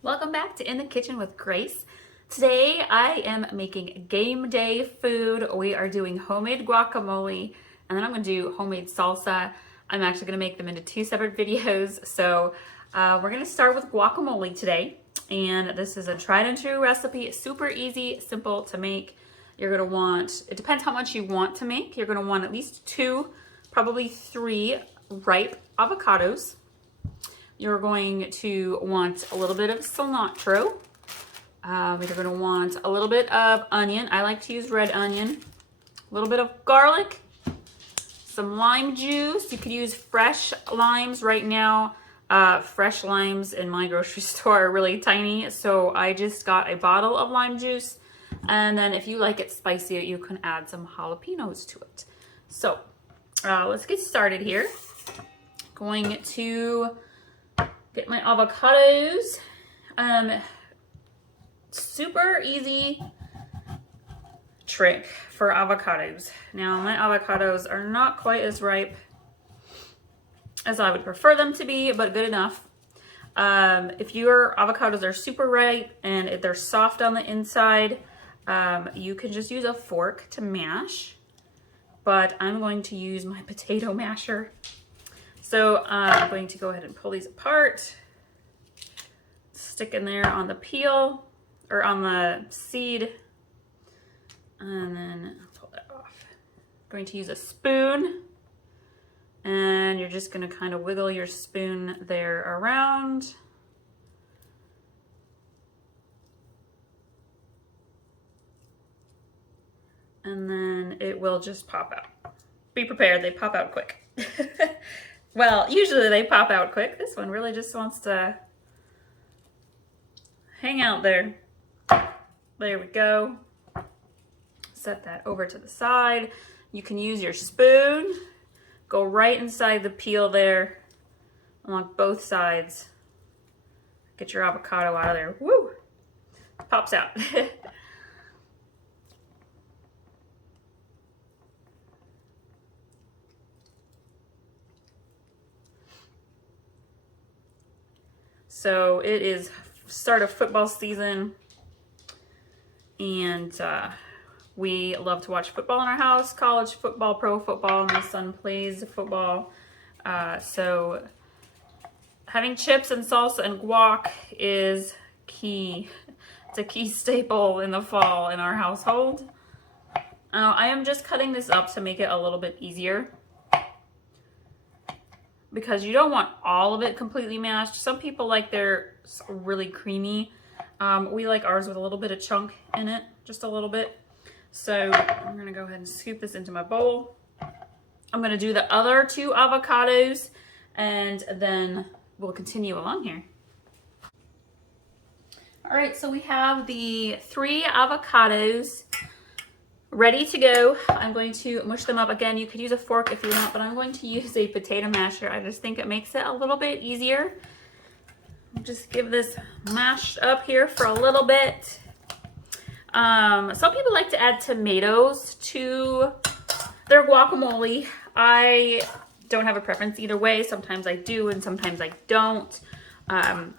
Welcome back to In the Kitchen with Grace. Today I am making game day food. We are doing homemade guacamole and then I'm going to do homemade salsa. I'm actually going to make them into two separate videos. So we're going to start with guacamole today. And this is a tried and true recipe. Super easy, simple to make. You're going to want, it depends how much you want to make. You're going to want at least 2, probably 3 ripe avocados. You're going to want a little bit of cilantro. You're going to want a little bit of onion. I like to use red onion. A little bit of garlic. Some lime juice. You could use fresh limes right now. Fresh limes in my grocery store are really tiny, so I just got a bottle of lime juice. And then if you like it spicy, you can add some jalapenos to it. So let's get started here. Going to get my avocados. Super easy trick for avocados. Now my avocados are not quite as ripe as I would prefer them to be, but good enough. If your avocados are super ripe and if they're soft on the inside, you can just use a fork to mash, but I'm going to use my potato masher. So I'm going to go ahead and pull these apart, stick in there on the peel or on the seed, and then pull that off. I'm going to use a spoon, and you're just going to kind of wiggle your spoon there around. And then it will just pop out. Be prepared, they pop out quick. Well, usually they pop out quick. This one really just wants to hang out there. There we go. Set that over to the side. You can use your spoon. Go right inside the peel there along both sides. Get your avocado out of there. Woo! Pops out. So it is start of football season, and we love to watch football in our house, college football, pro football. My son plays football. So having chips and salsa and guac is key. It's a key staple in the fall in our household. I am just cutting this up to make it a little bit easier, because you don't want all of it completely mashed. Some people like their really creamy. We like ours with a little bit of chunk in it, just a little bit. So I'm gonna go ahead and scoop this into my bowl. I'm gonna do the other 2 avocados, and then we'll continue along here. All right, so we have the 3 avocados ready to go. I'm going to mush them up. Again, you could use a fork if you want, but I'm going to use a potato masher. I just think it makes it a little bit easier. Just give this mashed up here for a little bit. Some people like to add tomatoes to their guacamole. I don't have a preference either way. Sometimes I do and sometimes I don't.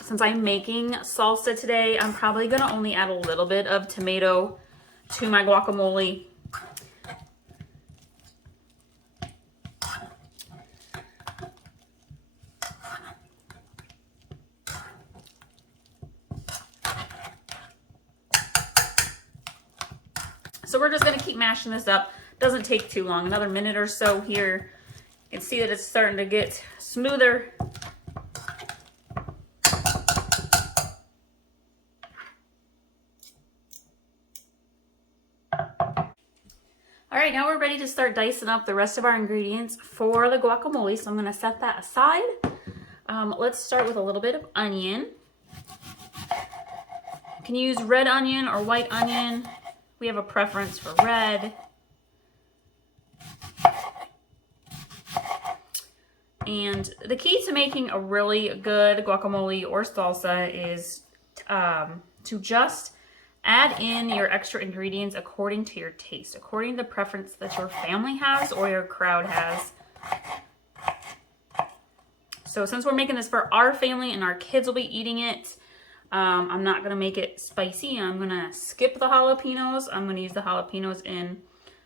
Since I'm making salsa today, I'm probably gonna only add a little bit of tomato to my guacamole. So we're just gonna keep mashing this up. Doesn't take too long, another minute or so here. You can see that it's starting to get smoother. All right, now we're ready to start dicing up the rest of our ingredients for the guacamole. So I'm gonna set that aside. Let's start with a little bit of onion. You can use red onion or white onion. We have a preference for red. And the key to making a really good guacamole or salsa is to just add in your extra ingredients according to your taste, according to the preference that your family has or your crowd has. So since we're making this for our family and our kids will be eating it, I'm not gonna make it spicy. I'm gonna skip the jalapenos. I'm gonna use the jalapenos in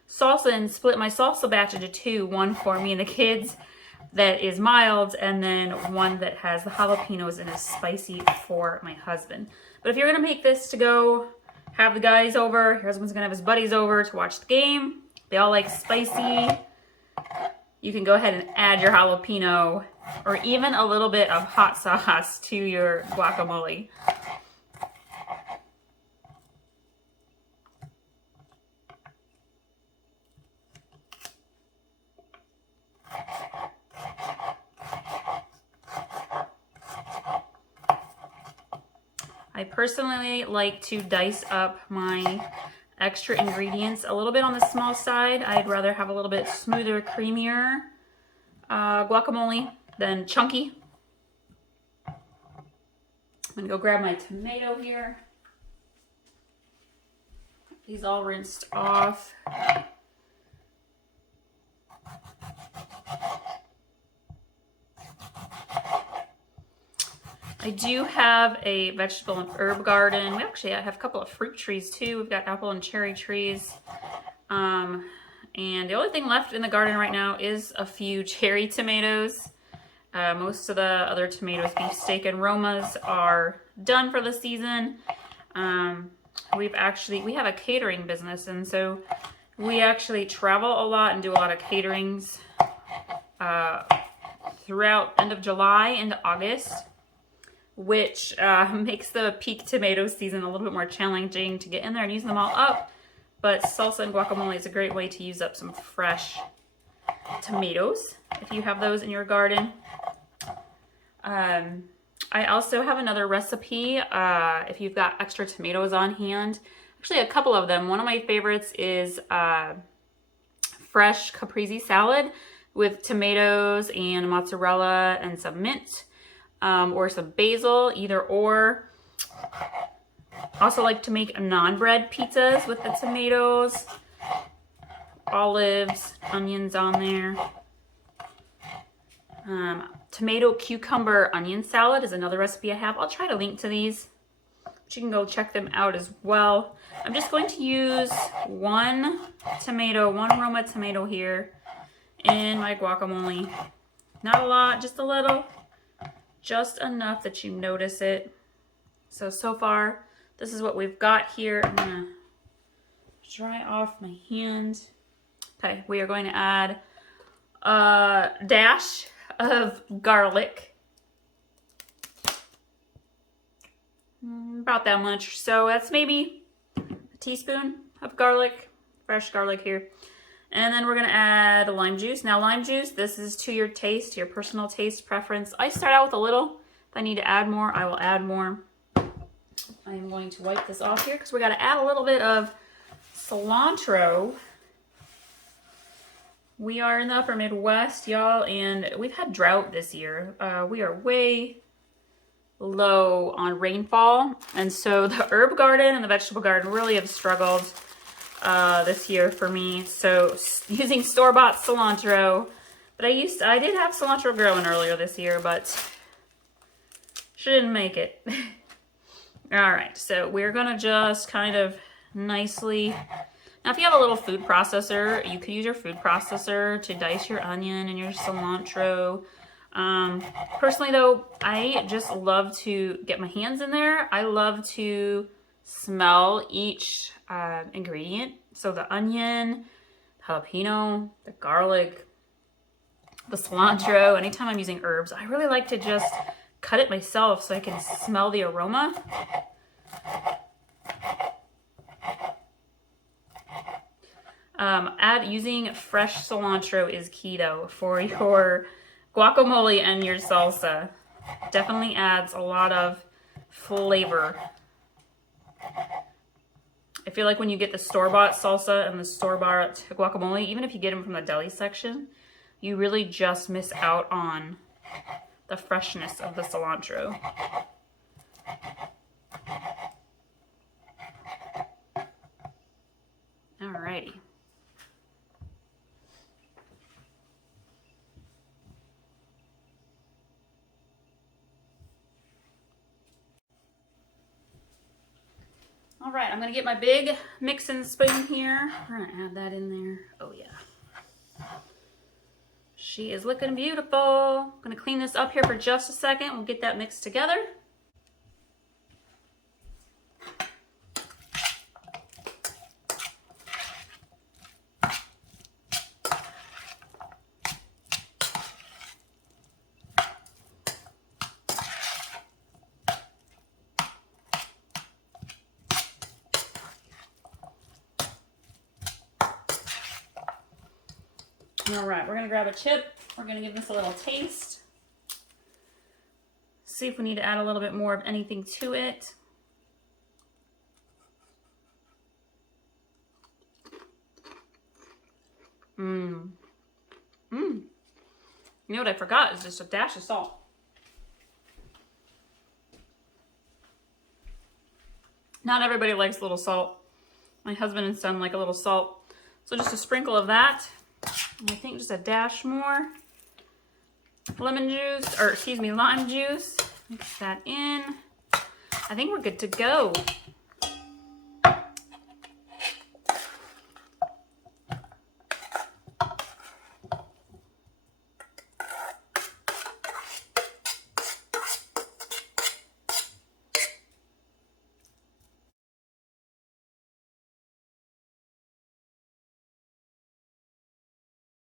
salsa and split my salsa batch into two, one for me and the kids that is mild, and then one that has the jalapenos and is spicy for my husband. But if you're gonna make this to go have the guys over, your husband's gonna have his buddies over to watch the game, they all like spicy, you can go ahead and add your jalapeno or even a little bit of hot sauce to your guacamole. I personally like to dice up my extra ingredients a little bit on the small side. I'd rather have a little bit smoother, creamier guacamole than chunky. I'm gonna go grab my tomato here. These all rinsed off. I do have a vegetable and herb garden. We actually have a couple of fruit trees too. We've got apple and cherry trees. And the only thing left in the garden right now is a few cherry tomatoes. Most of the other tomatoes, beefsteak and Romas, are done for the season. We have a catering business, and so we actually travel a lot and do a lot of caterings throughout end of July into August, which makes the peak tomato season a little bit more challenging to get in there and use them all up. But salsa and guacamole is a great way to use up some fresh tomatoes if you have those in your garden. I also have another recipe if you've got extra tomatoes on hand. Actually, a couple of them. One of my favorites is fresh caprese salad with tomatoes and mozzarella and some mint. Or some basil, either or. Also like to make non-bread pizzas with the tomatoes, olives, onions on there. Tomato cucumber onion salad is another recipe I have. I'll try to link to these, but you can go check them out as well. I'm just going to use one Roma tomato here in my guacamole. Not a lot, just a little. Just enough that you notice it. So far, this is what we've got here. I'm gonna dry off my hand. Okay, we are going to add a dash of garlic. About that much. So that's maybe a teaspoon of garlic, fresh garlic here. And then we're gonna add lime juice. Now lime juice, this is to your taste, your personal taste preference. I start out with a little. If I need to add more, I will add more. I'm going to wipe this off here because we gotta add a little bit of cilantro. We are in the upper Midwest, y'all, and we've had drought this year. We are way low on rainfall. And so the herb garden and the vegetable garden really have struggled this year for me. So using store-bought cilantro, but I did have cilantro growing earlier this year, but she didn't make it. All right, so we're gonna just kind of nicely, now if you have a little food processor, you could use your food processor to dice your onion and your cilantro. Personally though, I just love to get my hands in there. I love to smell each ingredient. So the onion, jalapeno, the garlic, the cilantro. Anytime I'm using herbs, I really like to just cut it myself so I can smell the aroma. Using fresh cilantro is key though for your guacamole and your salsa. Definitely adds a lot of flavor. I feel like when you get the store-bought salsa and the store-bought guacamole, even if you get them from the deli section, you really just miss out on the freshness of the cilantro. Alrighty. All right, I'm gonna get my big mixing spoon here. We're gonna add that in there. Oh yeah. She is looking beautiful. I'm gonna clean this up here for just a second. We'll get that mixed together. All right, we're gonna grab a chip. We're gonna give this a little taste. See if we need to add a little bit more of anything to it. You know what I forgot is just a dash of salt. Not everybody likes a little salt. My husband and son like a little salt. So just a sprinkle of that. And I think just a dash more. Lemon juice, or excuse me, lime juice. Mix that in. I think we're good to go.